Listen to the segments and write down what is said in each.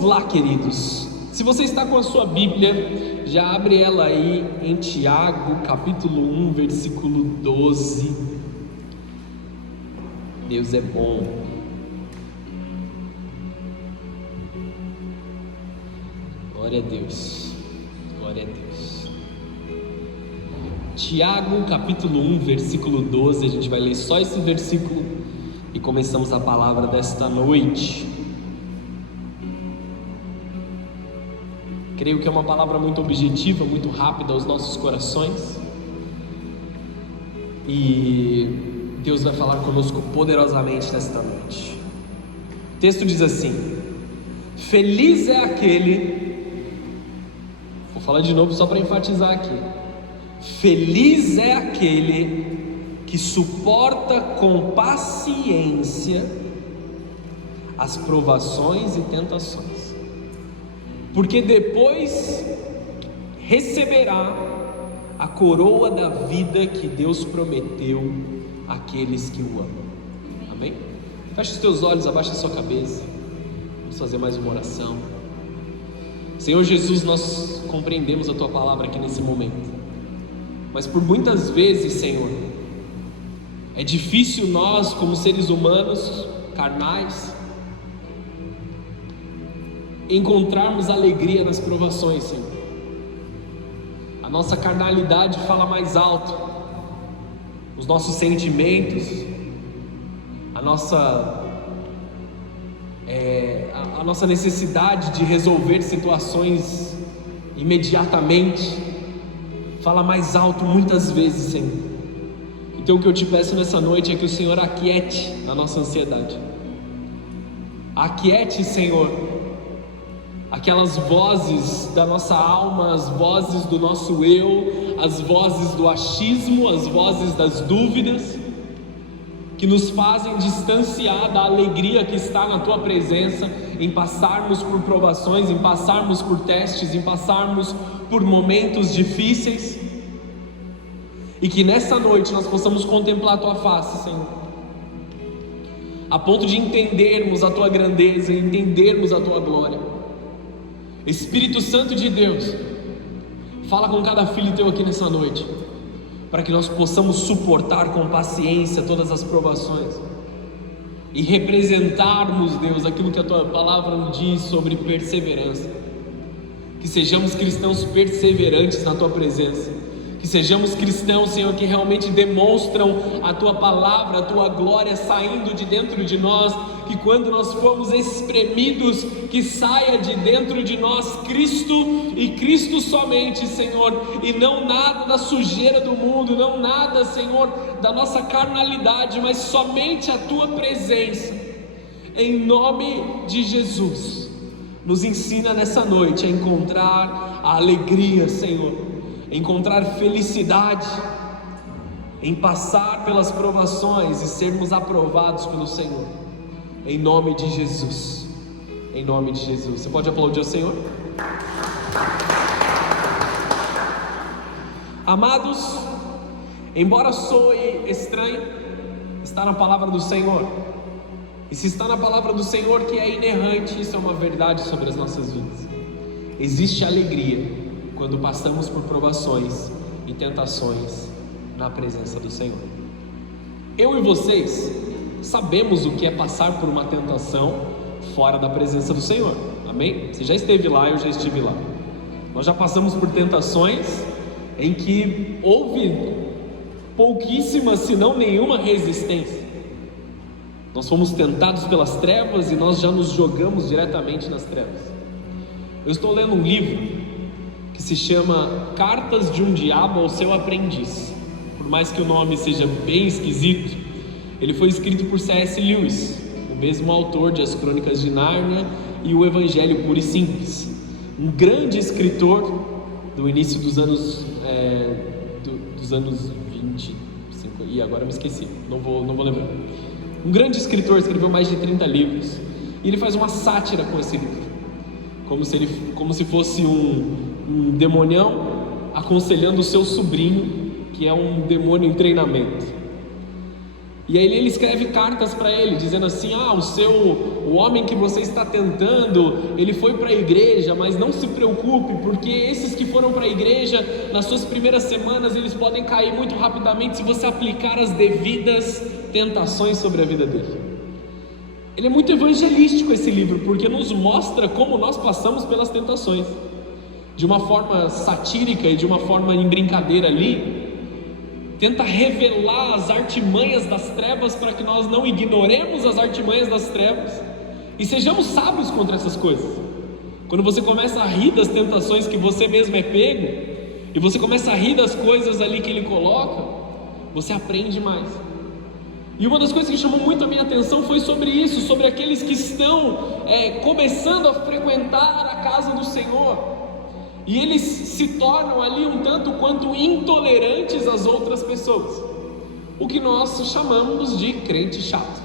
Lá, queridos, se você está com a sua Bíblia, já abre ela aí em Tiago, capítulo 1, versículo 12. Deus é bom. Glória a Deus, glória a Deus. Tiago, capítulo 1, versículo 12, a gente vai ler só esse versículo e começamos a palavra desta noite. Creio que é uma palavra muito objetiva, muito rápida aos nossos corações. E Deus vai falar conosco poderosamente nesta noite. O texto diz assim: feliz é aquele, vou falar de novo só para enfatizar aqui. Feliz é aquele que suporta com paciência as provações e tentações, porque depois receberá a coroa da vida que Deus prometeu àqueles que o amam. Amém? Feche os teus olhos, abaixa a sua cabeça. Vamos fazer mais uma oração. Senhor Jesus, nós compreendemos a Tua palavra aqui nesse momento, mas por muitas vezes, Senhor, é difícil nós, como seres humanos, carnais, encontrarmos alegria nas provações, Senhor. A nossa carnalidade fala mais alto, os nossos sentimentos, a nossa necessidade de resolver situações imediatamente fala mais alto muitas vezes, Senhor. Então o que eu te peço nessa noite é que o Senhor aquiete a nossa ansiedade, aquiete, Senhor, aquelas vozes da nossa alma, as vozes do nosso eu, as vozes do achismo, as vozes das dúvidas, que nos fazem distanciar da alegria que está na Tua presença, em passarmos por provações, em passarmos por testes, em passarmos por momentos difíceis, e que nessa noite nós possamos contemplar a Tua face, Senhor, a ponto de entendermos a Tua grandeza, entendermos a Tua glória. Espírito Santo de Deus, fala com cada filho Teu aqui nessa noite, para que nós possamos suportar com paciência todas as provações e representarmos, Deus, aquilo que a Tua palavra nos diz sobre perseverança. Que sejamos cristãos perseverantes na Tua presença, que sejamos cristãos, Senhor, que realmente demonstram a Tua palavra, a Tua glória saindo de dentro de nós, que quando nós formos espremidos, que saia de dentro de nós Cristo e Cristo somente, Senhor, e não nada da sujeira do mundo, não nada, Senhor, da nossa carnalidade, mas somente a Tua presença. Em nome de Jesus, nos ensina nessa noite a encontrar a alegria, Senhor, encontrar felicidade em passar pelas provações e sermos aprovados pelo Senhor, em nome de Jesus, em nome de Jesus. Você pode aplaudir ao Senhor? Amados, embora soe estranho, está na palavra do Senhor, e se está na palavra do Senhor que é inerrante, isso é uma verdade sobre as nossas vidas. Existe alegria quando passamos por provações e tentações na presença do Senhor. Eu e vocês sabemos o que é passar por uma tentação fora da presença do Senhor, amém? Você já esteve lá, eu já estive lá. Nós já passamos por tentações em que houve pouquíssima, se não nenhuma resistência. Nós fomos tentados pelas trevas e nós já nos jogamos diretamente nas trevas. Eu estou lendo um livro que se chama Cartas de um Diabo ao Seu Aprendiz. Por mais que o nome seja bem esquisito, ele foi escrito por C.S. Lewis, o mesmo autor de As Crônicas de Nárnia e o Evangelho Puro e Simples, um grande escritor do início dos anos 20, e agora eu me esqueci, não vou lembrar. Um grande escritor, escreveu mais de 30 livros, e ele faz uma sátira com esse livro, como se fosse um demonião aconselhando o seu sobrinho, que é um demônio em treinamento. E aí ele escreve cartas para ele, dizendo assim: o homem que você está tentando, ele foi para a igreja, mas não se preocupe, porque esses que foram para a igreja, nas suas primeiras semanas, eles podem cair muito rapidamente se você aplicar as devidas tentações sobre a vida dele. Ele é muito evangelístico esse livro, porque nos mostra como nós passamos pelas tentações, de uma forma satírica e de uma forma em brincadeira ali. Tenta revelar as artimanhas das trevas para que nós não ignoremos as artimanhas das trevas e sejamos sábios contra essas coisas. Quando você começa a rir das tentações que você mesmo é pego, e você começa a rir das coisas ali que ele coloca, você aprende mais. E uma das coisas que chamou muito a minha atenção foi sobre isso, sobre aqueles que estão começando a frequentar a casa do Senhor, e eles se tornam ali um tanto quanto intolerantes às outras pessoas, o que nós chamamos de crente chato.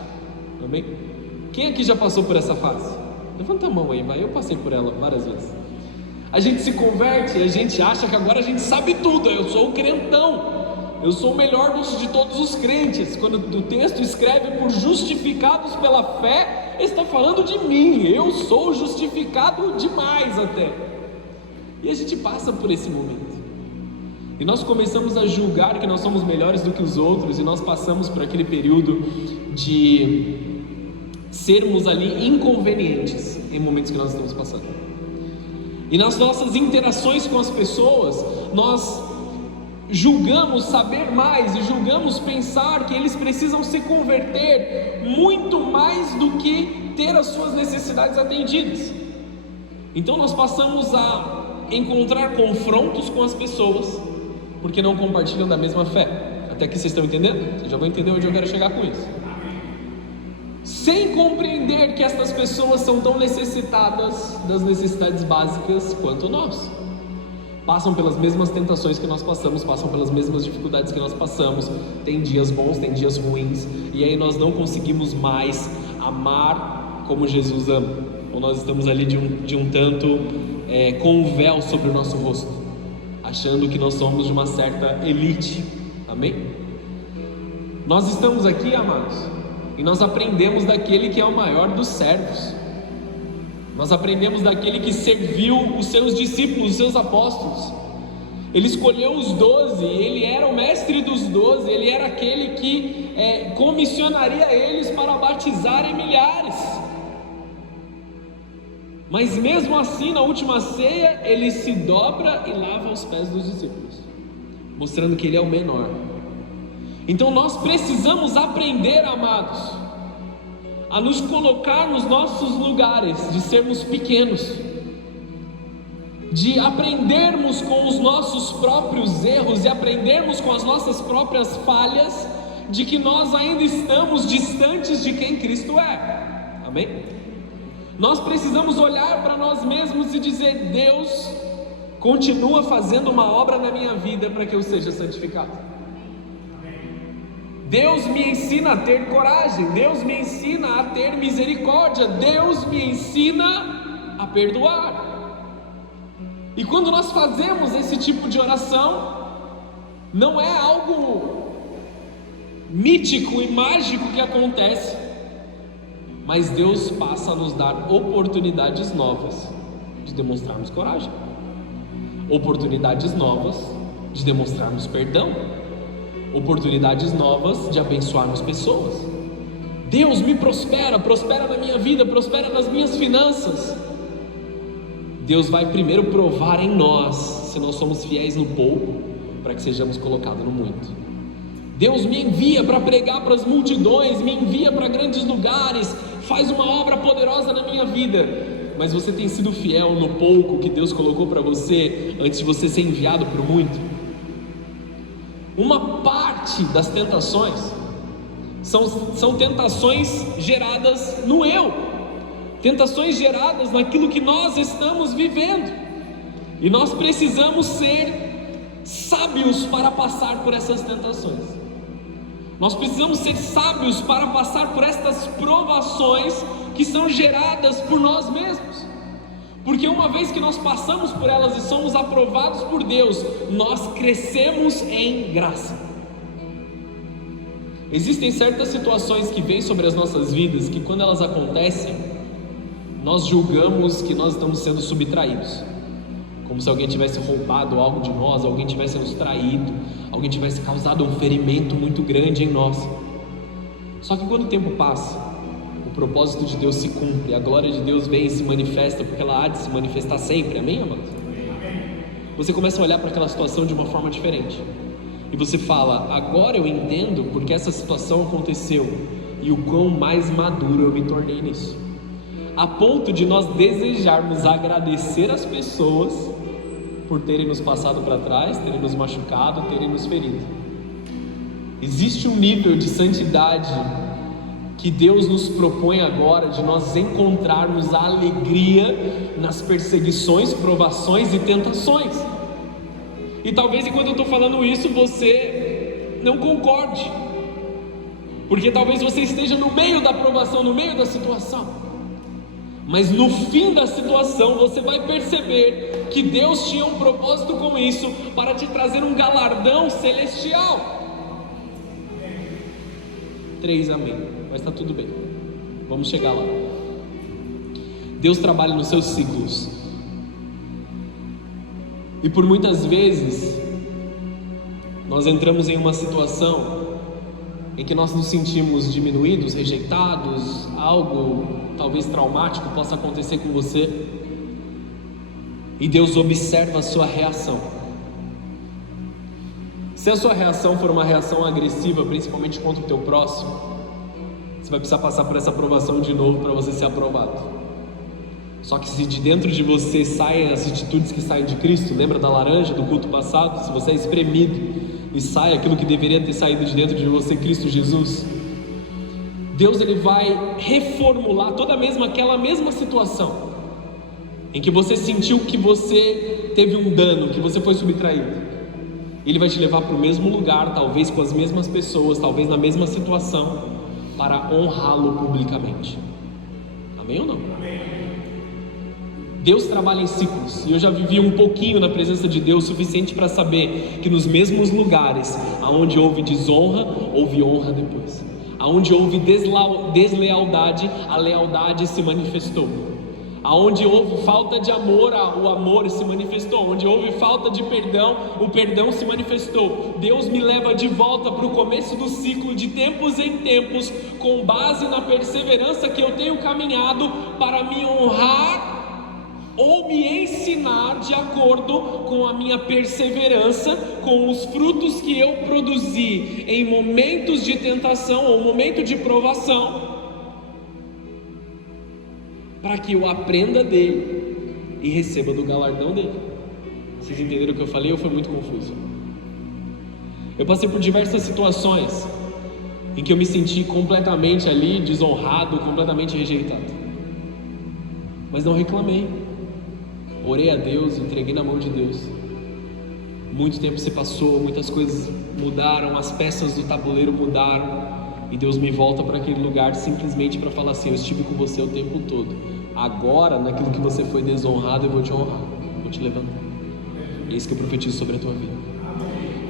Amém? Quem aqui já passou por essa fase? Levanta a mão aí, vai. Eu passei por ela várias vezes. A gente se converte e a gente acha que agora a gente sabe tudo. Eu sou o crentão, eu sou o melhor de todos os crentes. Quando o texto escreve por justificados pela fé, ele está falando de mim. Eu sou justificado demais até. E a gente passa por esse momento, e nós começamos a julgar que nós somos melhores do que os outros, e nós passamos por aquele período de sermos ali inconvenientes em momentos que nós estamos passando. E nas nossas interações com as pessoas, nós julgamos saber mais e julgamos pensar que eles precisam se converter muito mais do que ter as suas necessidades atendidas. Então nós passamos a encontrar confrontos com as pessoas porque não compartilham da mesma fé. Até que vocês estão entendendo? Vocês já vão entender onde eu quero chegar com isso. Sem compreender que estas pessoas são tão necessitadas das necessidades básicas quanto nós. Passam pelas mesmas tentações que nós passamos, passam pelas mesmas dificuldades que nós passamos. Tem dias bons, tem dias ruins, e aí nós não conseguimos mais amar como Jesus ama. Ou nós estamos ali de um tanto com um véu sobre o nosso rosto, achando que nós somos de uma certa elite. Amém? Nós estamos aqui, amados, e nós aprendemos daquele que é o maior dos servos. Nós aprendemos daquele que serviu os seus discípulos, os seus apóstolos. Ele escolheu os 12, ele era o mestre dos 12, ele era aquele que comissionaria eles para batizarem milhares. Mas mesmo assim, na última ceia, ele se dobra e lava os pés dos discípulos, mostrando que ele é o menor. Então nós precisamos aprender, amados, a nos colocar nos nossos lugares, de sermos pequenos, de aprendermos com os nossos próprios erros e aprendermos com as nossas próprias falhas, de que nós ainda estamos distantes de quem Cristo é. Amém? Nós precisamos olhar para nós mesmos e dizer: Deus continua fazendo uma obra na minha vida para que eu seja santificado. Deus me ensina a ter coragem, Deus me ensina a ter misericórdia, Deus me ensina a perdoar. E quando nós fazemos esse tipo de oração, não é algo mítico e mágico que acontece, mas Deus passa a nos dar oportunidades novas de demonstrarmos coragem, oportunidades novas de demonstrarmos perdão, oportunidades novas de abençoarmos pessoas. Deus me prospera na minha vida, prospera nas minhas finanças. Deus vai primeiro provar em nós se nós somos fiéis no pouco, para que sejamos colocados no muito. Deus me envia para pregar para as multidões, me envia para grandes lugares, faz uma obra poderosa na minha vida. Mas você tem sido fiel no pouco que Deus colocou para você, antes de você ser enviado para o muito? Uma parte das tentações são tentações geradas no eu, tentações geradas naquilo que nós estamos vivendo, e nós precisamos ser sábios para passar por essas tentações. Nós precisamos ser sábios para passar por estas provações que são geradas por nós mesmos, porque uma vez que nós passamos por elas e somos aprovados por Deus, nós crescemos em graça. Existem certas situações que vêm sobre as nossas vidas que, quando elas acontecem, nós julgamos que nós estamos sendo subtraídos, como se alguém tivesse roubado algo de nós, alguém tivesse nos traído, alguém tivesse causado um ferimento muito grande em nós. Só que quando o tempo passa, o propósito de Deus se cumpre, a glória de Deus vem e se manifesta, porque ela há de se manifestar sempre, amém, amados? Você começa a olhar para aquela situação de uma forma diferente, e você fala: agora eu entendo porque essa situação aconteceu, e o quão mais maduro eu me tornei nisso, a ponto de nós desejarmos agradecer as pessoas por terem nos passado para trás, terem nos machucado, terem nos ferido. Existe um nível de santidade que Deus nos propõe agora, de nós encontrarmos a alegria nas perseguições, provações e tentações. E talvez enquanto eu estou falando isso, você não concorde, porque talvez você esteja no meio da provação, no meio da situação, mas no fim da situação você vai perceber que Deus tinha um propósito com isso, para te trazer um galardão celestial. 3 amém, mas está tudo bem, vamos chegar lá. Deus trabalha nos seus ciclos, e por muitas vezes nós entramos em uma situação em que nós nos sentimos diminuídos, rejeitados, algo talvez traumático possa acontecer com você, e Deus observa a sua reação. Se a sua reação for uma reação agressiva, principalmente contra o teu próximo, você vai precisar passar por essa aprovação de novo para você ser aprovado. Só que se de dentro de você saem as atitudes que saem de Cristo, lembra da laranja do culto passado? Se você é espremido e sai aquilo que deveria ter saído de dentro de você, Cristo Jesus, Deus ele vai reformular toda aquela mesma situação em que você sentiu que você teve um dano, que você foi subtraído. Ele vai te levar para o mesmo lugar, talvez com as mesmas pessoas, talvez na mesma situação, para honrá-lo publicamente. Amém ou não? Amém. Deus trabalha em ciclos, e eu já vivi um pouquinho na presença de Deus, suficiente para saber que nos mesmos lugares aonde houve desonra, houve honra depois. Aonde houve deslealdade, a lealdade se manifestou. Aonde houve falta de amor, o amor se manifestou. Onde houve falta de perdão, o perdão se manifestou. Deus me leva de volta para o começo do ciclo, de tempos em tempos, com base na perseverança que eu tenho caminhado, para me honrar ou me ensinar de acordo com a minha perseverança, com os frutos que eu produzi em momentos de tentação ou momento de provação, para que eu aprenda dele e receba do galardão dele. Vocês entenderam o que eu falei ou foi muito confuso? Eu passei por diversas situações em que eu me senti completamente ali desonrado, completamente rejeitado, mas não reclamei. Orei a Deus, entreguei na mão de Deus. Muito tempo se passou, muitas coisas mudaram, as peças do tabuleiro mudaram, e Deus me volta para aquele lugar simplesmente para falar assim: eu estive com você o tempo todo, agora naquilo que você foi desonrado eu vou te honrar, vou te levantar. É isso que eu profetizo sobre a tua vida.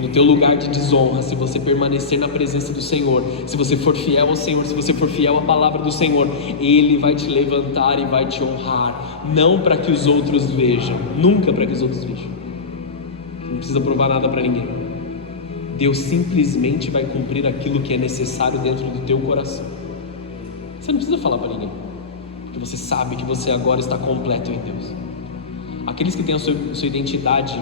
No teu lugar de desonra, se você permanecer na presença do Senhor, se você for fiel ao Senhor, se você for fiel à palavra do Senhor, Ele vai te levantar e vai te honrar, não para que os outros vejam, nunca para que os outros vejam. Não precisa provar nada para ninguém. Deus simplesmente vai cumprir aquilo que é necessário dentro do teu coração. Você não precisa falar para ninguém, porque você sabe que você agora está completo em Deus. Aqueles que têm a sua identidade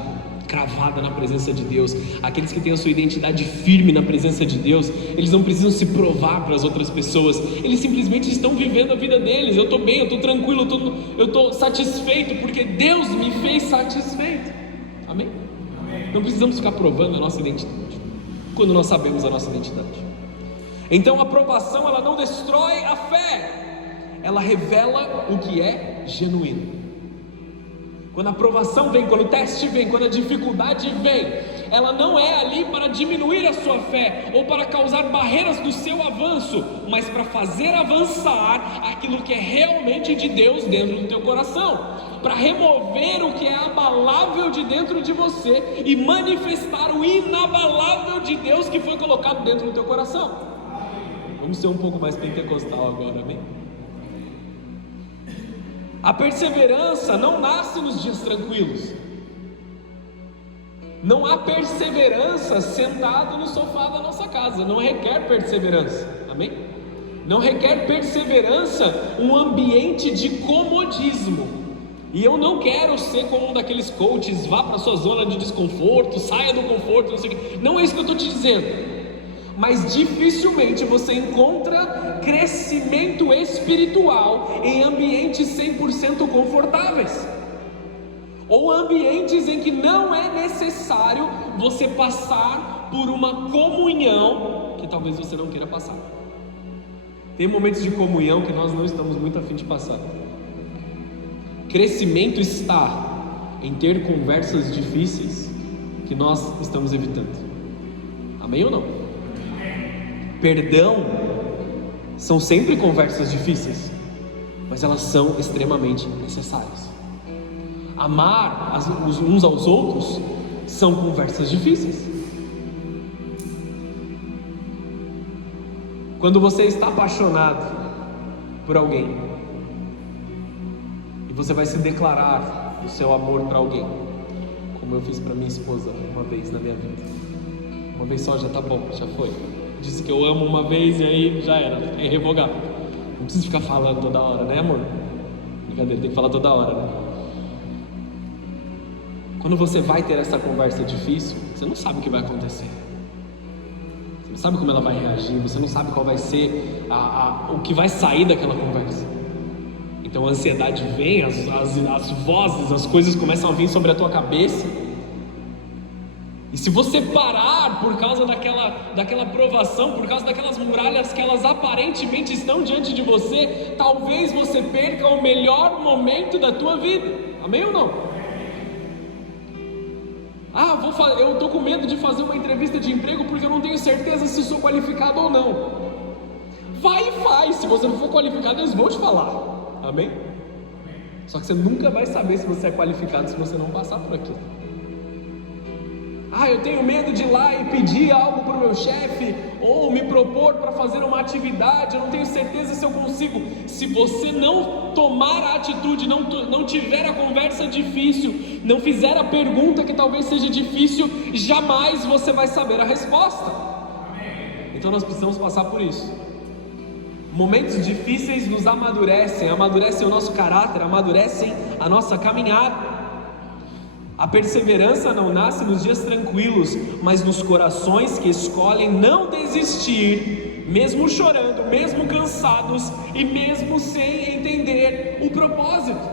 cravada na presença de Deus, aqueles que têm a sua identidade firme na presença de Deus, eles não precisam se provar para as outras pessoas, eles simplesmente estão vivendo a vida deles. Eu estou bem, eu estou tranquilo, eu estou satisfeito, porque Deus me fez satisfeito. Amém? Amém? Não precisamos ficar provando a nossa identidade, quando nós sabemos a nossa identidade. Então a provação, ela não destrói a fé, ela revela o que é genuíno. Quando a provação vem, quando o teste vem, quando a dificuldade vem, ela não é ali para diminuir a sua fé ou para causar barreiras do seu avanço, mas para fazer avançar aquilo que é realmente de Deus dentro do teu coração, para remover o que é abalável de dentro de você e manifestar o inabalável de Deus que foi colocado dentro do teu coração. Vamos ser um pouco mais pentecostal agora, amém? A perseverança não nasce nos dias tranquilos. Não há perseverança sentado no sofá da nossa casa. Não requer perseverança, amém? Não requer perseverança um ambiente de comodismo. E eu não quero ser como um daqueles coaches, vá para a sua zona de desconforto, saia do conforto, não sei o quê. Não é isso que eu estou te dizendo. Mas dificilmente você encontra crescimento espiritual em ambientes 100% confortáveis, ou ambientes em que não é necessário você passar por uma comunhão que talvez você não queira passar. Tem momentos de comunhão que nós não estamos muito a fim de passar. Crescimento está em ter conversas difíceis que nós estamos evitando. Amém ou não? Perdão são sempre conversas difíceis, mas elas são extremamente necessárias. Amar uns aos outros são conversas difíceis. Quando você está apaixonado por alguém e você vai se declarar o seu amor para alguém, como eu fiz para minha esposa uma vez na minha vida. Uma vez só já tá bom, já foi. Disse que eu amo uma vez e aí já era, é irrevogável. Não precisa ficar falando toda hora, né, amor? Brincadeira, tem que falar toda hora, né? Quando você vai ter essa conversa difícil, você não sabe o que vai acontecer. Você não sabe como ela vai reagir, você não sabe qual vai ser o que vai sair daquela conversa. Então a ansiedade vem, as vozes, as coisas começam a vir sobre a tua cabeça. E se você parar por causa daquela provação, por causa daquelas muralhas que elas aparentemente estão diante de você, talvez você perca o melhor momento da tua vida. Amém ou não? Eu estou com medo de fazer uma entrevista de emprego porque eu não tenho certeza se sou qualificado ou não. Vai e faz, se você não for qualificado eles vão te falar. Amém? Só que você nunca vai saber se você é qualificado se você não passar por aquilo. Eu tenho medo de ir lá e pedir algo para o meu chefe, ou me propor para fazer uma atividade, eu não tenho certeza se eu consigo. Se você não tomar a atitude, não tiver a conversa difícil, não fizer a pergunta que talvez seja difícil, jamais você vai saber a resposta. Então nós precisamos passar por isso. Momentos difíceis nos amadurecem o nosso caráter, amadurecem a nossa caminhada. A perseverança não nasce nos dias tranquilos, mas nos corações que escolhem não desistir, mesmo chorando, mesmo cansados e mesmo sem entender o propósito.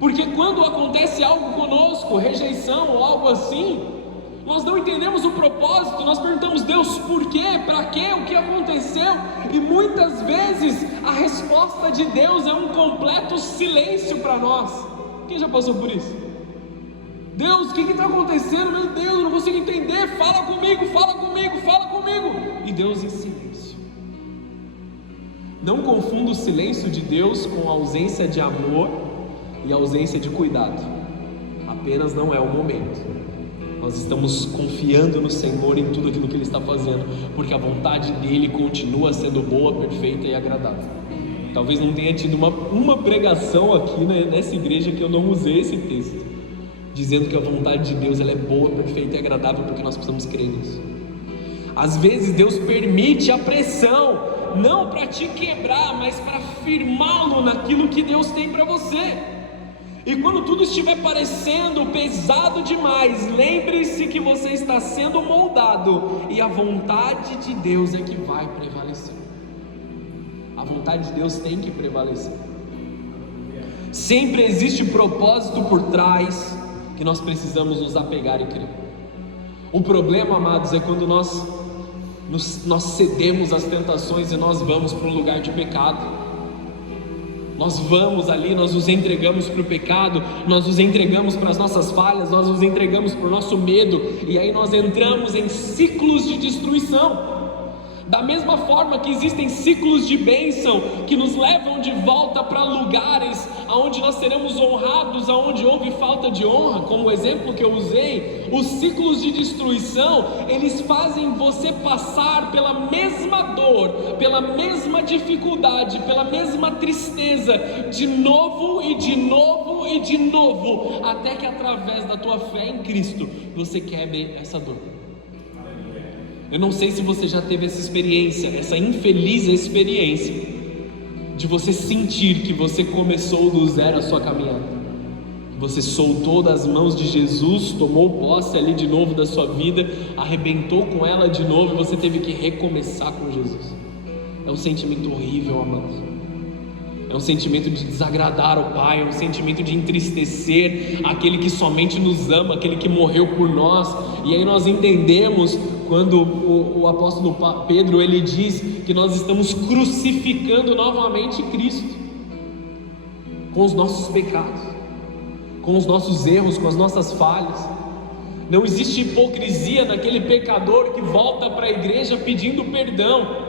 Porque quando acontece algo conosco, rejeição ou algo assim, nós não entendemos o propósito, nós perguntamos: Deus, por quê? Para quê? O que aconteceu? E muitas vezes a resposta de Deus é um completo silêncio para nós. Quem já passou por isso? Deus, o que está acontecendo? Meu Deus, eu não consigo entender. Fala comigo, fala comigo, fala comigo. E Deus em silêncio. Não confunda o silêncio de Deus com a ausência de amor e a ausência de cuidado. Apenas não é o momento. Nós estamos confiando no Senhor em tudo aquilo que Ele está fazendo, porque a vontade dEle continua sendo boa, perfeita e agradável. Talvez não tenha tido uma pregação aqui nessa igreja que eu não usei esse texto, dizendo que a vontade de Deus ela é boa, perfeita e agradável, porque nós precisamos crer nisso. Às vezes Deus permite a pressão, não para te quebrar, mas para firmá-lo naquilo que Deus tem para você. E quando tudo estiver parecendo pesado demais, lembre-se que você está sendo moldado, e a vontade de Deus é que vai prevalecer. A vontade de Deus tem que prevalecer. Sempre existe propósito por trás que nós precisamos nos apegar e crer. O problema, amados, é quando nós cedemos às tentações e nós vamos para um lugar de pecado. Nós vamos ali, nós nos entregamos para o pecado, nós nos entregamos para as nossas falhas, nós nos entregamos para o nosso medo, e aí nós entramos em ciclos de destruição. Da mesma forma que existem ciclos de bênção que nos levam de volta para lugares onde nós seremos honrados, onde houve falta de honra, como o exemplo que eu usei, os ciclos de destruição, eles fazem você passar pela mesma dor, pela mesma dificuldade, pela mesma tristeza, de novo e de novo e de novo, até que através da tua fé em Cristo, você quebre essa dor. Eu não sei se você já teve essa experiência, essa infeliz experiência de você sentir que você começou do zero a sua caminhada, que você soltou das mãos de Jesus, tomou posse ali de novo da sua vida, arrebentou com ela de novo e você teve que recomeçar com Jesus. É um sentimento horrível, amados. É um sentimento de desagradar o Pai, é um sentimento de entristecer aquele que somente nos ama, aquele que morreu por nós. E aí nós entendemos quando o apóstolo Pedro, ele diz que nós estamos crucificando novamente Cristo, com os nossos pecados, com os nossos erros, com as nossas falhas. Não existe hipocrisia naquele pecador que volta para a igreja pedindo perdão,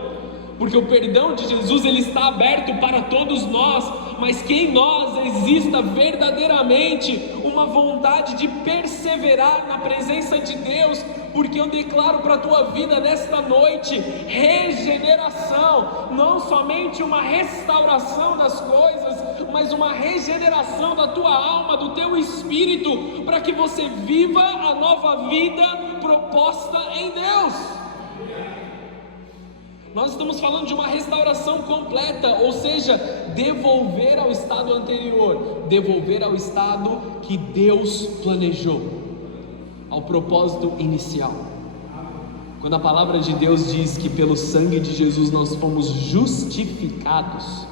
porque o perdão de Jesus, ele está aberto para todos nós, mas que em nós exista verdadeiramente uma vontade de perseverar na presença de Deus, porque eu declaro para a tua vida nesta noite regeneração, não somente uma restauração das coisas, mas uma regeneração da tua alma, do teu espírito, para que você viva a nova vida proposta em Deus. Nós estamos falando de uma restauração completa, ou seja, devolver ao estado anterior, devolver ao estado que Deus planejou, ao propósito inicial. Quando a palavra de Deus diz que pelo sangue de Jesus nós fomos justificados,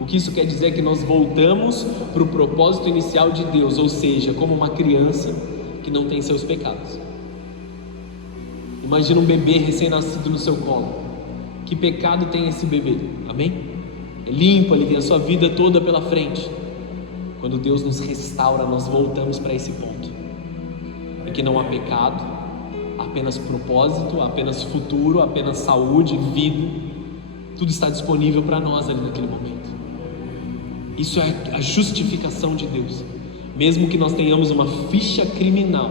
o que isso quer dizer é que nós voltamos para o propósito inicial de Deus, ou seja, como uma criança que não tem seus pecados. Imagina um bebê recém-nascido no seu colo. Que pecado tem esse bebê? Amém? É limpo, ele tem a sua vida toda pela frente. Quando Deus nos restaura, nós voltamos para esse ponto, em que não há pecado, apenas propósito, apenas futuro, apenas saúde, vida. Tudo está disponível para nós ali naquele momento. Isso é a justificação de Deus. Mesmo que nós tenhamos uma ficha criminal,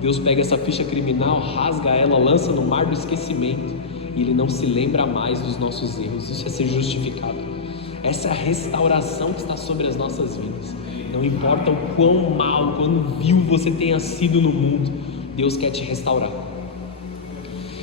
Deus pega essa ficha criminal, rasga ela, lança no mar do esquecimento, e Ele não se lembra mais dos nossos erros. Isso é ser justificado. Essa é a restauração que está sobre as nossas vidas. Não importa o quão mal, quão vil você tenha sido no mundo, Deus quer te restaurar.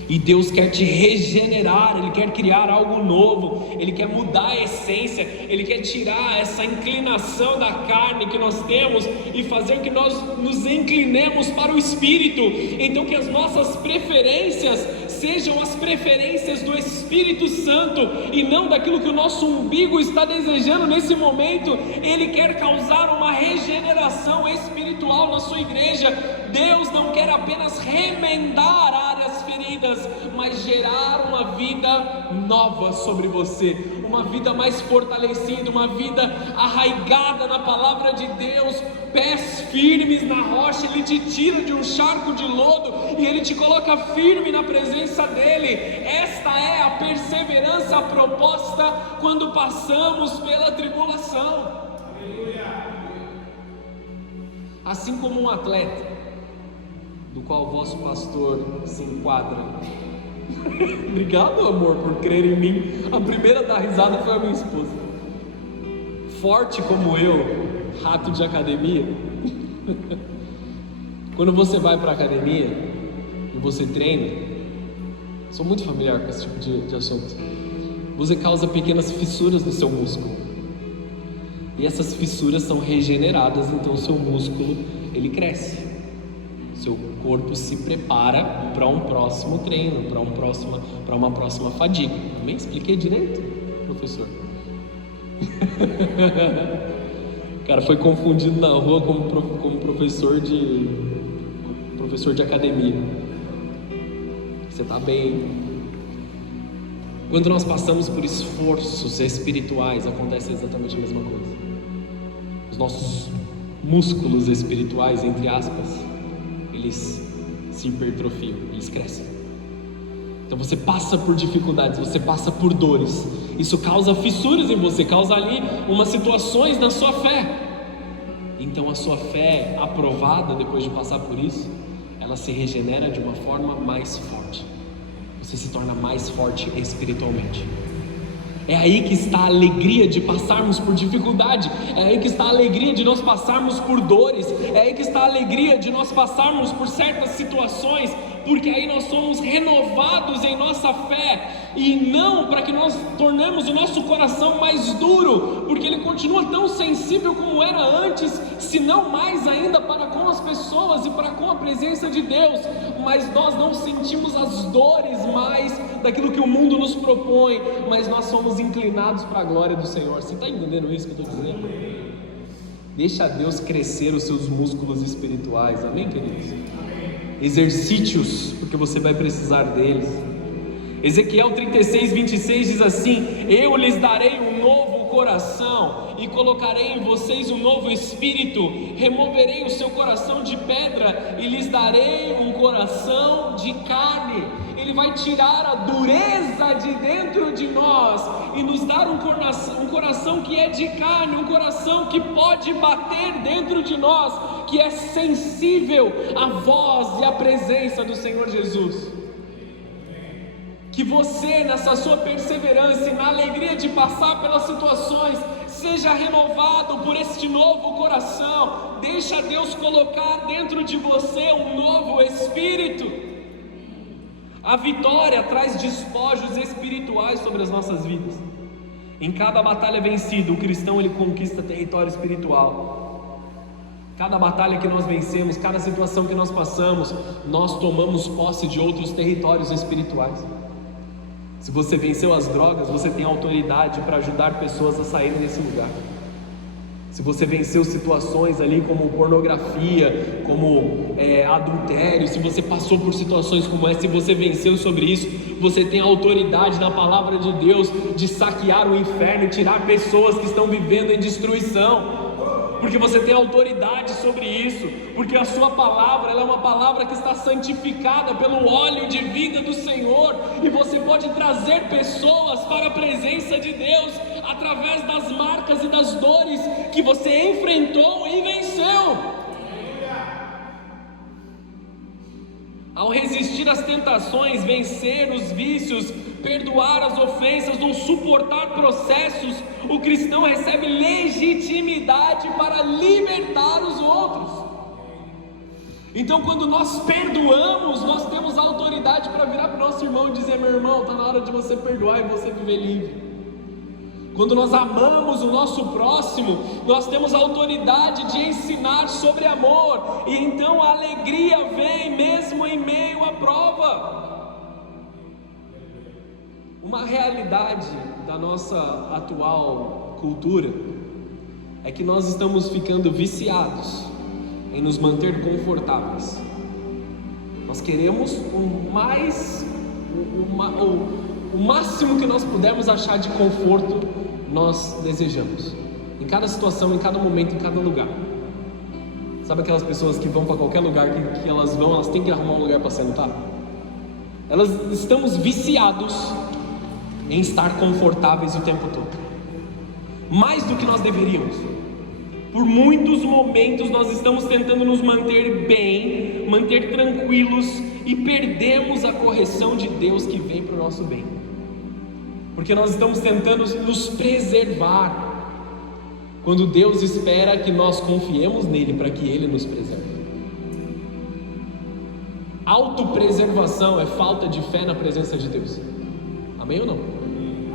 E Deus quer te regenerar, Ele quer criar algo novo, Ele quer mudar a essência, Ele quer tirar essa inclinação da carne que nós temos e fazer com que nós nos inclinemos para o Espírito. Então que as nossas preferências sejam as preferências do Espírito Santo e não daquilo que o nosso umbigo está desejando nesse momento. Ele quer causar uma regeneração espiritual na sua igreja. Deus não quer apenas remendar áreas feridas, mas gerar uma vida nova sobre você, uma vida mais fortalecida, uma vida arraigada na palavra de Deus, pés firmes na rocha. Ele te tira de um charco de lodo e Ele te coloca firme na presença dEle. Esta é a perseverança proposta quando passamos pela tribulação. Assim como um atleta, do qual o vosso pastor se enquadra. Obrigado, amor, por crer em mim. A primeira a dar risada foi a minha esposa. Forte como eu, rato de academia. Quando você vai para a academia e você treina, sou muito familiar com esse tipo de assunto. Você causa pequenas fissuras no seu músculo, e essas fissuras são regeneradas, então o seu músculo ele cresce. Seu corpo se prepara para um próximo treino, para uma próxima fadiga. Também expliquei direito, professor? O cara foi confundido na rua como professor de academia. Você está bem? Quando nós passamos por esforços espirituais, acontece exatamente a mesma coisa. Os nossos músculos espirituais, entre aspas, eles se hipertrofiam, eles crescem. Então você passa por dificuldades, você passa por dores. Isso causa fissuras em você, causa ali umas situações na sua fé. Então a sua fé aprovada depois de passar por isso, ela se regenera de uma forma mais forte. Você se torna mais forte espiritualmente. É aí que está a alegria de passarmos por dificuldade. É aí que está a alegria de nós passarmos por dores. É aí que está a alegria de nós passarmos por certas situações, porque aí nós somos renovados em nossa fé. E não para que nós tornemos o nosso coração mais duro, porque ele continua tão sensível como era antes, se não mais ainda para com as pessoas e para com a presença de Deus. Mas nós não sentimos as dores mais daquilo que o mundo nos propõe, mas nós somos inclinados para a glória do Senhor. Você está entendendo isso que eu estou dizendo? Deixa Deus crescer os seus músculos espirituais, amém, queridos? Exercite-os, porque você vai precisar deles. Ezequiel 36:26 diz assim: eu lhes darei um novo coração e colocarei em vocês um novo espírito, removerei o seu coração de pedra e lhes darei um coração de carne. Ele vai tirar a dureza de dentro de nós e nos dar um coração que é de carne, um coração que pode bater dentro de nós, que é sensível à voz e à presença do Senhor Jesus. Que você, nessa sua perseverança e na alegria de passar pelas situações, seja renovado por este novo coração. Deixa Deus colocar dentro de você um novo espírito. A vitória traz despojos espirituais sobre as nossas vidas. Em cada batalha vencida, o cristão ele conquista território espiritual. Cada batalha que nós vencemos, cada situação que nós passamos, nós tomamos posse de outros territórios espirituais. Se você venceu as drogas, você tem autoridade para ajudar pessoas a saírem desse lugar. Se você venceu situações ali como pornografia, como adultério, se você passou por situações como essa, se você venceu sobre isso, você tem autoridade na palavra de Deus de saquear o inferno e tirar pessoas que estão vivendo em destruição. Porque você tem autoridade sobre isso, porque a sua palavra, ela é uma palavra que está santificada pelo óleo de vida do Senhor, e você pode trazer pessoas para a presença de Deus, através das marcas e das dores que você enfrentou e venceu. Ao resistir às tentações, vencer os vícios, perdoar as ofensas ou suportar processos, o cristão recebe legitimidade para libertar os outros. Então, quando nós perdoamos, nós temos a autoridade para virar para o nosso irmão e dizer: meu irmão, está na hora de você perdoar e você viver livre. Quando nós amamos o nosso próximo, nós temos a autoridade de ensinar sobre amor, e então a alegria vem mesmo em meio à prova. Uma realidade da nossa atual cultura é que nós estamos ficando viciados em nos manter confortáveis. Nós queremos o máximo que nós pudermos achar de conforto, nós desejamos. Em cada situação, em cada momento, em cada lugar. Sabe aquelas pessoas que vão para qualquer lugar que elas vão, elas têm que arrumar um lugar para sentar? Estamos viciados em estar confortáveis o tempo todo. Mais do que nós deveríamos. Por muitos momentos nós estamos tentando nos manter bem, manter tranquilos, e perdemos a correção de Deus que vem para o nosso bem, porque nós estamos tentando nos preservar, quando Deus espera que nós confiemos nele para que ele nos preserve. Autopreservação é falta de fé na presença de Deus. Amém ou não?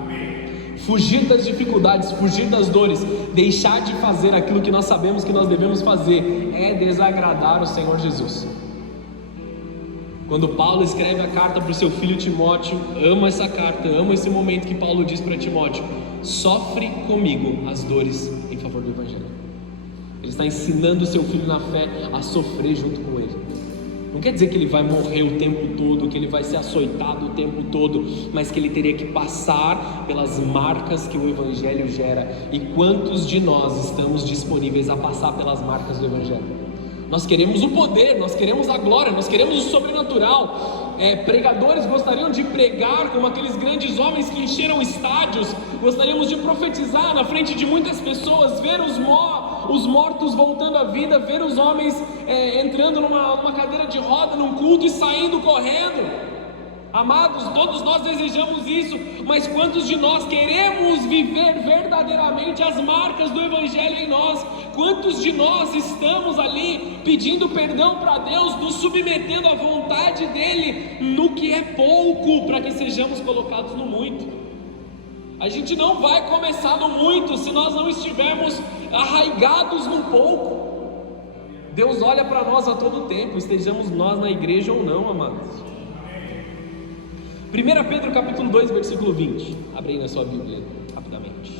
Amém. Fugir das dificuldades, fugir das dores, deixar de fazer aquilo que nós sabemos que nós devemos fazer, é desagradar o Senhor Jesus. Quando Paulo escreve a carta para o seu filho Timóteo, ama essa carta, ama esse momento que Paulo diz para Timóteo: sofre comigo as dores em favor do Evangelho. Ele está ensinando o seu filho na fé a sofrer junto com ele. Não quer dizer que ele vai morrer o tempo todo, que ele vai ser açoitado o tempo todo, mas que ele teria que passar pelas marcas que o Evangelho gera. E quantos de nós estamos disponíveis a passar pelas marcas do Evangelho? Nós queremos o poder, nós queremos a glória, nós queremos o sobrenatural. Pregadores gostariam de pregar como aqueles grandes homens que encheram estádios. Gostaríamos de profetizar na frente de muitas pessoas, ver os mortos voltando à vida, ver os homens entrando numa cadeira de roda, num culto e saindo correndo. Amados, todos nós desejamos isso, mas quantos de nós queremos viver verdadeiramente as marcas do Evangelho em nós? Quantos de nós estamos ali pedindo perdão para Deus, nos submetendo à vontade dEle no que é pouco, para que sejamos colocados no muito? A gente não vai começar no muito se nós não estivermos arraigados no pouco. Deus olha para nós a todo tempo, estejamos nós na igreja ou não, amados. 1 Pedro capítulo 2, versículo 20. Abre aí na sua Bíblia, rapidamente.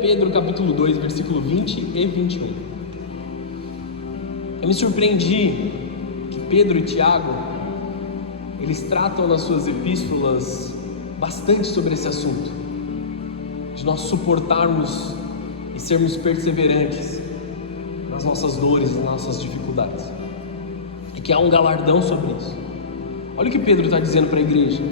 Pedro capítulo 2, versículo 20 e 21. Eu me surpreendi que Pedro e Tiago, eles tratam nas suas epístolas bastante sobre esse assunto, de nós suportarmos e sermos perseverantes nas nossas dores, nas nossas dificuldades, e que há um galardão sobre isso. Olha o que Pedro está dizendo para a igreja: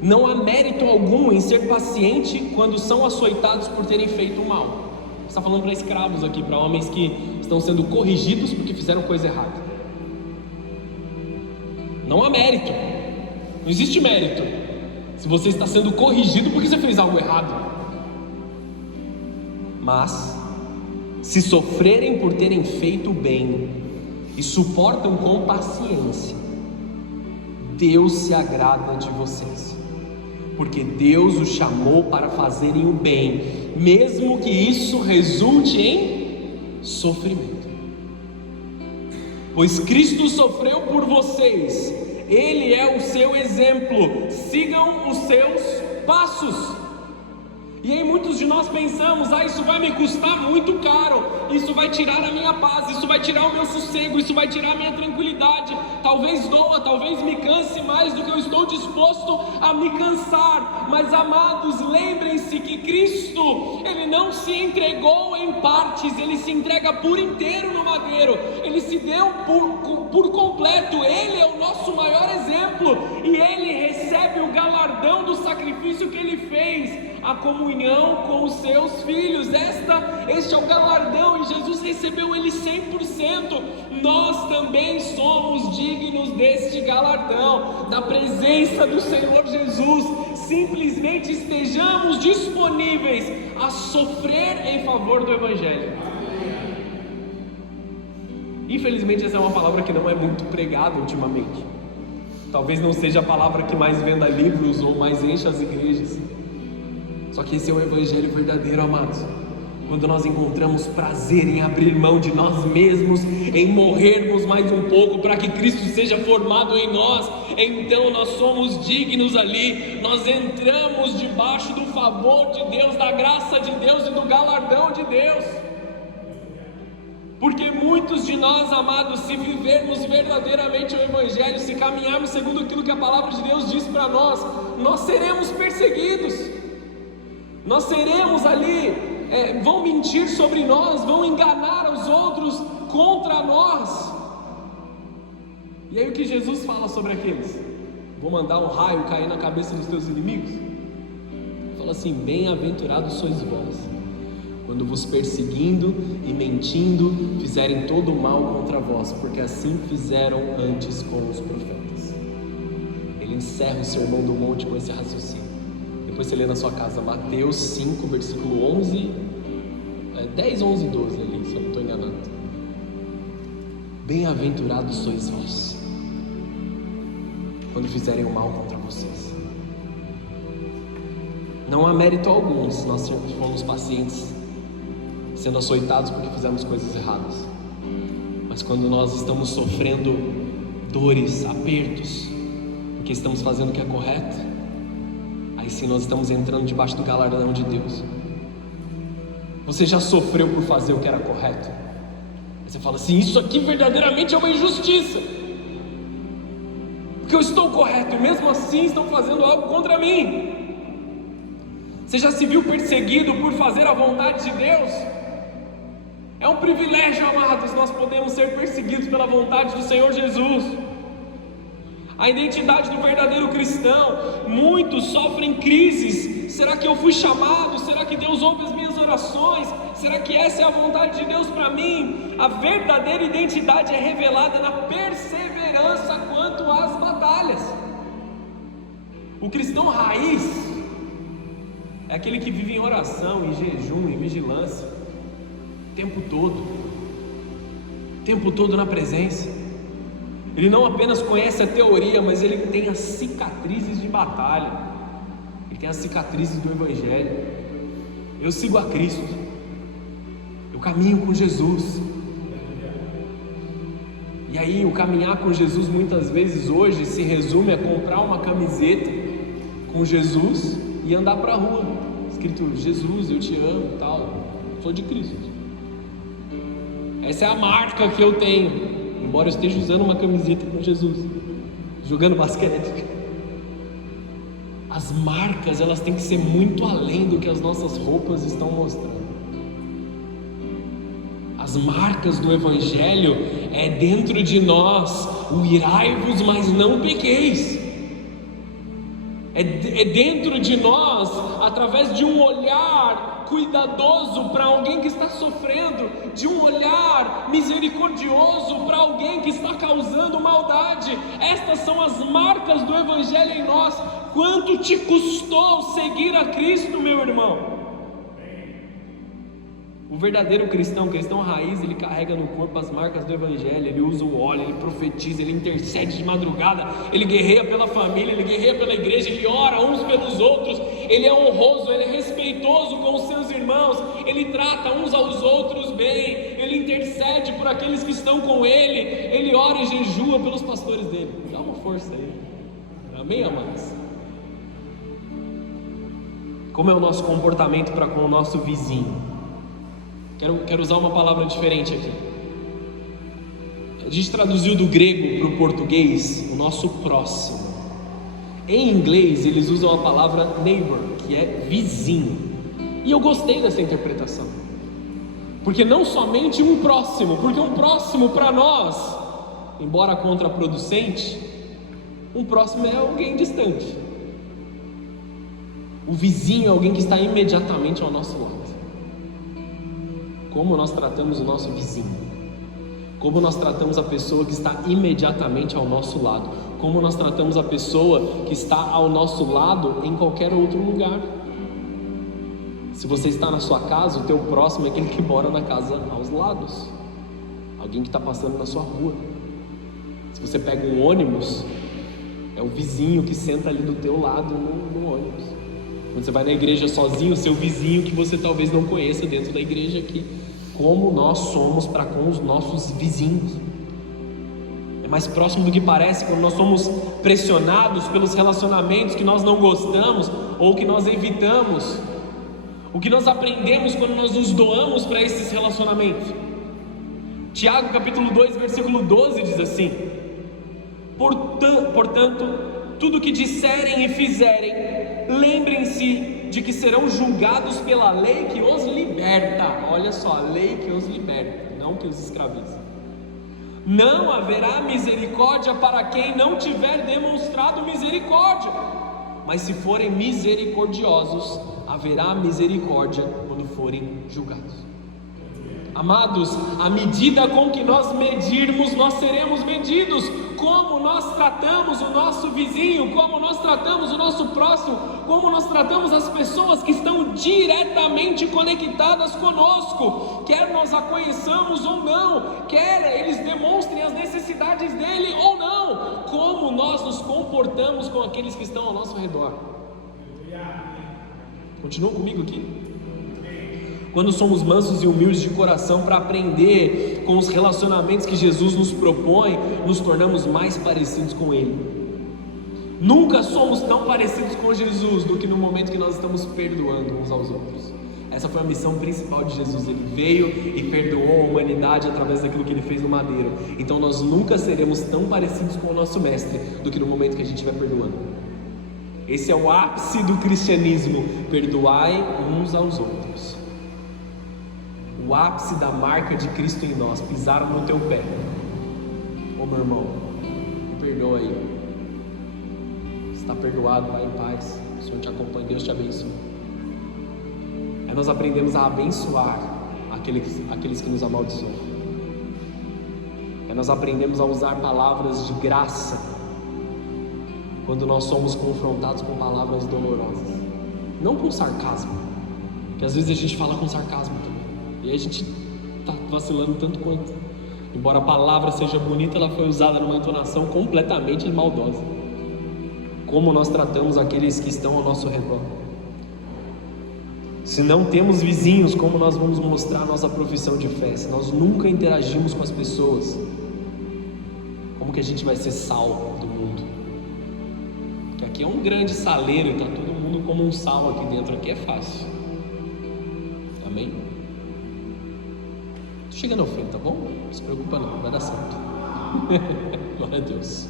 não há mérito algum em ser paciente quando são açoitados por terem feito o mal. Está falando para escravos aqui, para homens que estão sendo corrigidos porque fizeram coisa errada. Não há mérito, não existe mérito se você está sendo corrigido porque você fez algo errado. Mas se sofrerem por terem feito o bem e suportam com paciência, Deus se agrada de vocês, porque Deus os chamou para fazerem o bem, mesmo que isso resulte em sofrimento. Pois Cristo sofreu por vocês, Ele é o seu exemplo, sigam os seus passos. E aí muitos de nós pensamos: isso vai me custar muito caro, isso vai tirar a minha paz, isso vai tirar o meu sossego, isso vai tirar a minha tranquilidade, talvez doa, talvez me canse mais do que eu estou disposto a me cansar. Mas amados, lembrem-se que Cristo, Ele não se entregou em partes, Ele se entrega por inteiro no madeiro, Ele se deu por completo. Ele é o nosso maior exemplo, e Ele recebe o galardão do sacrifício que Ele fez, a comunhão com os seus filhos. Este é o galardão, e Jesus recebeu ele 100%. Nós também somos dignos deste galardão, da presença do Senhor Jesus. Simplesmente estejamos disponíveis a sofrer em favor do Evangelho. Infelizmente essa é uma palavra que não é muito pregada ultimamente. Talvez não seja a palavra que mais venda livros ou mais encha as igrejas. Só que esse é o Evangelho verdadeiro, amados. Quando nós encontramos prazer em abrir mão de nós mesmos, em morrermos mais um pouco para que Cristo seja formado em nós, então nós somos dignos ali, nós entramos debaixo do favor de Deus, da graça de Deus e do galardão de Deus. Porque muitos de nós, amados, se vivermos verdadeiramente o Evangelho, se caminharmos segundo aquilo que a palavra de Deus diz para nós, nós seremos perseguidos. Nós seremos ali, vão mentir sobre nós, vão enganar os outros contra nós. E aí o que Jesus fala sobre aqueles? Vou mandar um raio cair na cabeça dos teus inimigos? Fala assim: bem-aventurados sois vós, quando vos perseguindo e mentindo, fizerem todo o mal contra vós, porque assim fizeram antes com os profetas. Ele encerra o Sermão do Monte com esse raciocínio. Depois você lê na sua casa Mateus 5, versículo 11, 10, 11 e 12 ali, se eu não estou enganando. Bem-aventurados sois vós, quando fizerem o mal contra vocês. Não há mérito algum se nós formos pacientes, sendo açoitados porque fizemos coisas erradas. Mas quando nós estamos sofrendo dores, apertos, porque estamos fazendo o que é correto, aí sim nós estamos entrando debaixo do galardão de Deus. Você já sofreu por fazer o que era correto? Você fala assim: isso aqui verdadeiramente é uma injustiça. porque eu estou correto e mesmo assim estão fazendo algo contra mim. Você já se viu perseguido por fazer a vontade de Deus? É um privilégio, amados, nós podemos ser perseguidos pela vontade do Senhor Jesus. A identidade do verdadeiro cristão, muitos sofrem crises. Será que eu fui chamado? Será que Deus ouve as minhas orações? Será que essa é a vontade de Deus para mim? A verdadeira identidade é revelada na perseverança quanto às batalhas. O cristão raiz é aquele que vive em oração, em jejum, em vigilância, o tempo todo na presença. Ele não apenas conhece a teoria, mas ele tem as cicatrizes de batalha, ele tem as cicatrizes do Evangelho. Eu sigo a Cristo, eu caminho com Jesus. E aí o caminhar com Jesus muitas vezes hoje se resume a comprar uma camiseta com Jesus e andar para a rua, escrito Jesus, eu te amo, tal, sou de Cristo. Essa é a marca que eu tenho, embora eu esteja usando uma camiseta com Jesus, jogando basquete. As marcas, elas têm que ser muito além do que as nossas roupas estão mostrando. As marcas do Evangelho é dentro de nós o irai-vos, mas não pequeis. É dentro de nós, através de um olhar cuidadoso para alguém que está sofrendo, de um olhar misericordioso para alguém que está causando maldade. Estas são as marcas do Evangelho em nós. Quanto te custou seguir a Cristo, meu irmão? O verdadeiro cristão, raiz, ele carrega no corpo as marcas do Evangelho. Ele usa o óleo, ele profetiza, ele intercede de madrugada, ele guerreia pela família, ele guerreia pela igreja, ele ora uns pelos outros, ele é honroso, ele é respeitoso com os seus irmãos, ele trata uns aos outros bem, ele intercede por aqueles que estão com ele ora e jejua pelos pastores dele. Dá uma força aí, amém, amados? Como é o nosso comportamento para com o nosso vizinho? Quero usar uma palavra diferente aqui. A gente traduziu do grego para o português o nosso próximo. Em inglês eles usam a palavra neighbor, que é vizinho. E eu gostei dessa interpretação, porque não somente um próximo, porque um próximo para nós, embora contraproducente, um próximo é alguém distante. O vizinho é alguém que está imediatamente ao nosso lado. Como nós tratamos o nosso vizinho? Como nós tratamos a pessoa que está imediatamente ao nosso lado? Como nós tratamos a pessoa que está ao nosso lado em qualquer outro lugar? Se você está na sua casa, o teu próximo é aquele que mora na casa aos lados, alguém que está passando na sua rua. Se você pega um ônibus, é o vizinho que senta ali do teu lado no ônibus. Quando você vai na igreja sozinho, o seu vizinho que você talvez não conheça dentro da igreja aqui. Como nós somos para com os nossos vizinhos. É mais próximo do que parece quando nós somos pressionados pelos relacionamentos que nós não gostamos ou que nós evitamos. O que nós aprendemos quando nós nos doamos para esses relacionamentos. Tiago capítulo 2, versículo 12 diz assim: Portanto, tudo que disserem e fizerem, lembrem-se de que serão julgados pela lei que os liberta. Olha só, a lei que os liberta, não que os escraviza. Não haverá misericórdia para quem não tiver demonstrado misericórdia, mas se forem misericordiosos, haverá misericórdia quando forem julgados. Amados, à medida com que nós medirmos, nós seremos medidos. Como nós tratamos o nosso vizinho, como nós tratamos o nosso próximo, como nós tratamos as pessoas que estão diretamente conectadas conosco, quer nós a conheçamos ou não, quer eles demonstrem as necessidades dele ou não, como nós nos comportamos com aqueles que estão ao nosso redor. Continuam comigo aqui? Quando somos mansos e humildes de coração para aprender com os relacionamentos que Jesus nos propõe, nos tornamos mais parecidos com Ele. Nunca somos tão parecidos com Jesus do que no momento que nós estamos perdoando uns aos outros. Essa foi a missão principal de Jesus. Ele veio e perdoou a humanidade através daquilo que ele fez no madeiro. Então nós nunca seremos tão parecidos com o nosso mestre do que no momento que a gente estiver perdoando. Esse é o ápice do cristianismo: perdoai uns aos outros. O ápice da marca de Cristo em nós. Pisaram no teu pé, ô meu irmão, me perdoa aí. Você está perdoado, vai em paz. O Senhor te acompanha, Deus te abençoe. É nós aprendemos a abençoar aqueles que nos amaldiçoam. É nós aprendemos a usar palavras de graça quando nós somos confrontados com palavras dolorosas, não com sarcasmo, porque às vezes a gente fala com sarcasmo também, e aí a gente está vacilando tanto quanto. Embora a palavra seja bonita, ela foi usada numa entonação completamente maldosa. Como nós tratamos aqueles que estão ao nosso redor? Se não temos vizinhos, como nós vamos mostrar a nossa profissão de fé? Se nós nunca interagimos com as pessoas, como que a gente vai ser sal do mundo? Porque aqui é um grande saleiro e está todo mundo como um sal aqui dentro. Aqui é fácil. Amém? Estou chegando ao fim, tá bom? Não se preocupa não, vai dar certo. Glória a Deus.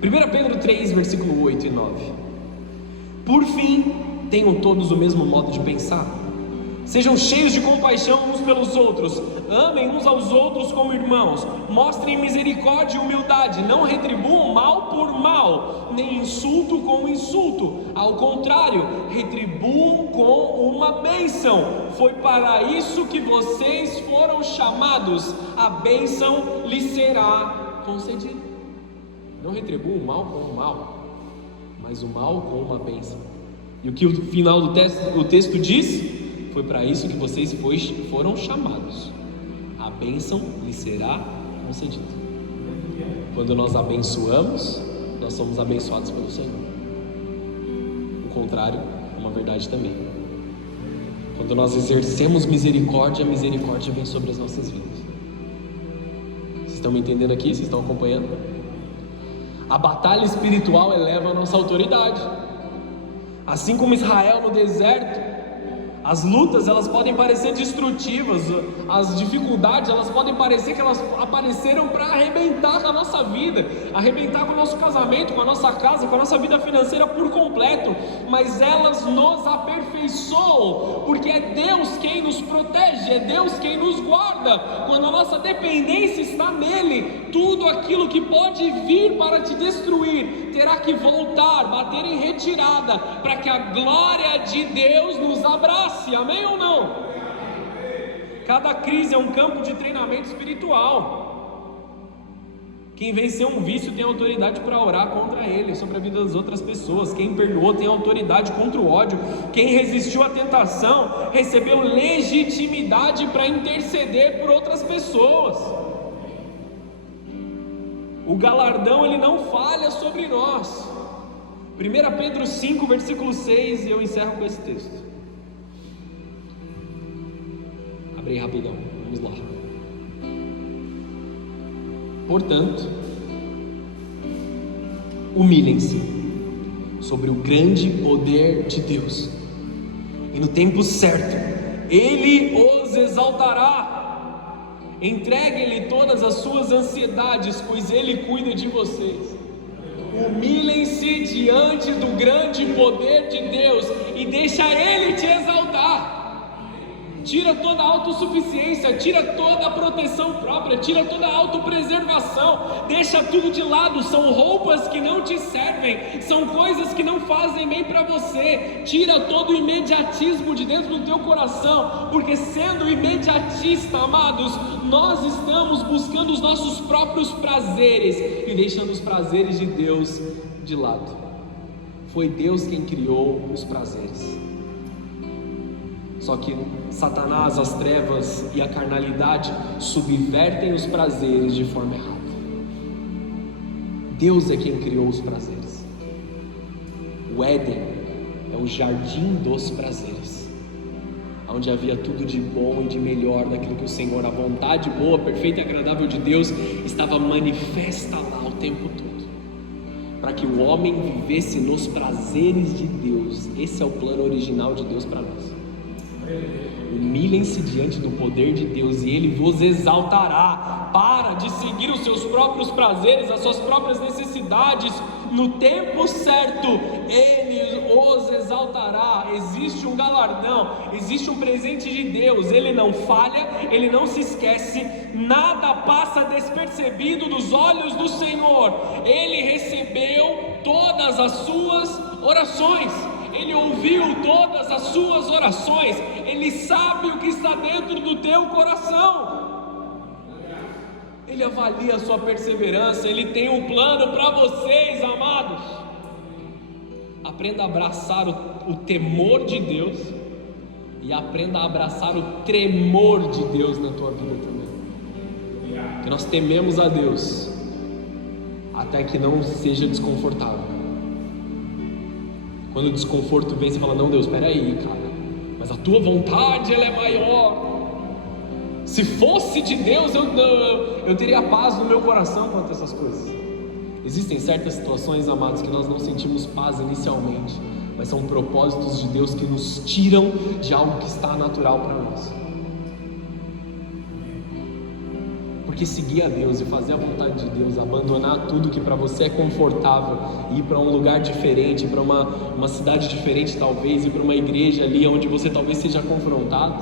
1 Pedro 3, versículo 8 e 9. Por fim, tenham todos o mesmo modo de pensar. Sejam cheios de compaixão uns pelos outros. Amem uns aos outros como irmãos. Mostrem misericórdia e humildade. Não retribuam mal por mal, nem insulto com insulto. Ao contrário, retribuam com uma bênção. Foi para isso que vocês foram chamados. A bênção lhes será concedida. Não retribuam o mal com o mal, mas o mal com uma bênção. E o que o final do texto diz? Foi para isso que vocês foram chamados. A bênção lhes será concedida. Quando nós abençoamos, nós somos abençoados pelo Senhor. O contrário é uma verdade também. Quando nós exercemos misericórdia, a misericórdia vem sobre as nossas vidas. Vocês estão me entendendo aqui? Vocês estão acompanhando? A batalha espiritual eleva a nossa autoridade. Assim como Israel no deserto, as lutas elas podem parecer destrutivas, as dificuldades elas podem parecer que elas apareceram para arrebentar com a nossa vida, arrebentar com o nosso casamento, com a nossa casa, com a nossa vida financeira por completo, mas elas nos aperfeiçoam, porque é Deus quem nos protege, é Deus quem nos guarda. Quando a nossa dependência está nele, tudo aquilo que pode vir para te destruir terá que voltar, bater em retirada, para que a glória de Deus nos abrace. Amém ou não? Cada crise é um campo de treinamento espiritual. Quem venceu um vício tem autoridade para orar contra ele, sobre a vida das outras pessoas. Quem perdoou tem autoridade contra o ódio. Quem resistiu à tentação recebeu legitimidade para interceder por outras pessoas. O galardão ele não falha sobre nós. 1 Pedro 5, versículo 6, e eu encerro com esse texto. Abre aí rapidão, vamos lá. Portanto, humilhem-se sobre o grande poder de Deus, e no tempo certo Ele os exaltará. Entreguem-lhe todas as suas ansiedades, pois Ele cuida de vocês. Humilhem-se diante do grande poder de Deus e deixa Ele te exaltar. Tira toda a autossuficiência, tira toda a proteção própria, tira toda a autopreservação, deixa tudo de lado. São roupas que não te servem, são coisas que não fazem bem para você. Tira todo o imediatismo de dentro do teu coração, porque sendo imediatista, amados, nós estamos buscando os nossos próprios prazeres e deixando os prazeres de Deus de lado. Foi Deus quem criou os prazeres. Só que Satanás, as trevas e a carnalidade subvertem os prazeres de forma errada. Deus é quem criou os prazeres. O Éden é o jardim dos prazeres, onde havia tudo de bom e de melhor daquilo que o Senhor, a vontade boa, perfeita e agradável de Deus, estava manifesta lá o tempo todo, para que o homem vivesse nos prazeres de Deus. Esse é o plano original de Deus para nós. Humilhem-se diante do poder de Deus e Ele vos exaltará. Para de seguir os seus próprios prazeres, as suas próprias necessidades. No tempo certo, Ele os exaltará. Existe um galardão, existe um presente de Deus. Ele não falha, Ele não se esquece. Nada passa despercebido dos olhos do Senhor. Ele recebeu todas as suas orações. Ele ouviu todas as suas orações. Ele sabe o que está dentro do teu coração. Ele avalia a sua perseverança. Ele tem um plano para vocês, amados. Aprenda a abraçar o temor de Deus e aprenda a abraçar o tremor de Deus na tua vida também. Que nós tememos a Deus até que não seja desconfortável. Quando o desconforto vem, você fala: não, Deus, espera aí, cara, mas a tua vontade, ela é maior. Se fosse de Deus, eu teria paz no meu coração quanto a essas coisas. Existem certas situações, amados, que nós não sentimos paz inicialmente, mas são propósitos de Deus que nos tiram de algo que está natural para nós. Porque seguir a Deus e fazer a vontade de Deus, abandonar tudo que para você é confortável, ir para um lugar diferente, para uma cidade diferente talvez, ir para uma igreja ali onde você talvez seja confrontado,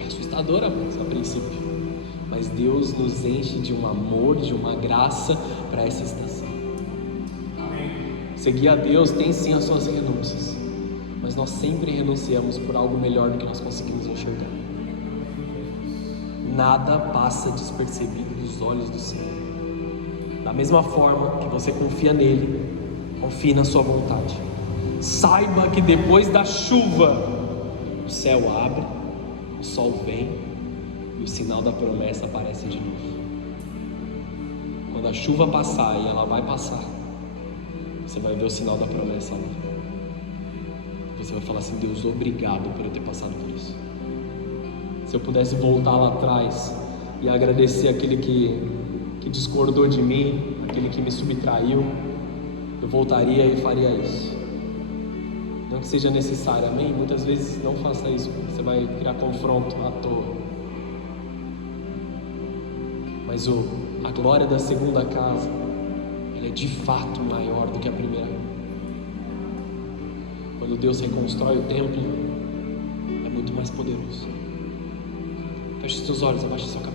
é assustador a princípio, mas Deus nos enche de um amor, de uma graça para essa estação. Seguir a Deus tem sim as suas renúncias, mas nós sempre renunciamos por algo melhor do que nós conseguimos enxergar. Nada passa despercebido dos olhos do Senhor. Da mesma forma que você confia nele, confie na sua vontade. Saiba que depois da chuva, o céu abre, o sol vem e o sinal da promessa aparece de novo. Quando a chuva passar, e ela vai passar, você vai ver o sinal da promessa lá. Você vai falar assim: Deus, obrigado por eu ter passado por isso. Se eu pudesse voltar lá atrás e agradecer aquele que discordou de mim, aquele que me subtraiu, eu voltaria e faria isso. Não que seja necessário, amém? Muitas vezes não faça isso, porque você vai criar confronto à toa. Mas a glória da segunda casa, ela é de fato maior do que a primeira. Quando Deus reconstrói o templo, é muito mais poderoso. Feche os seus olhos, abaixe a sua cabeça.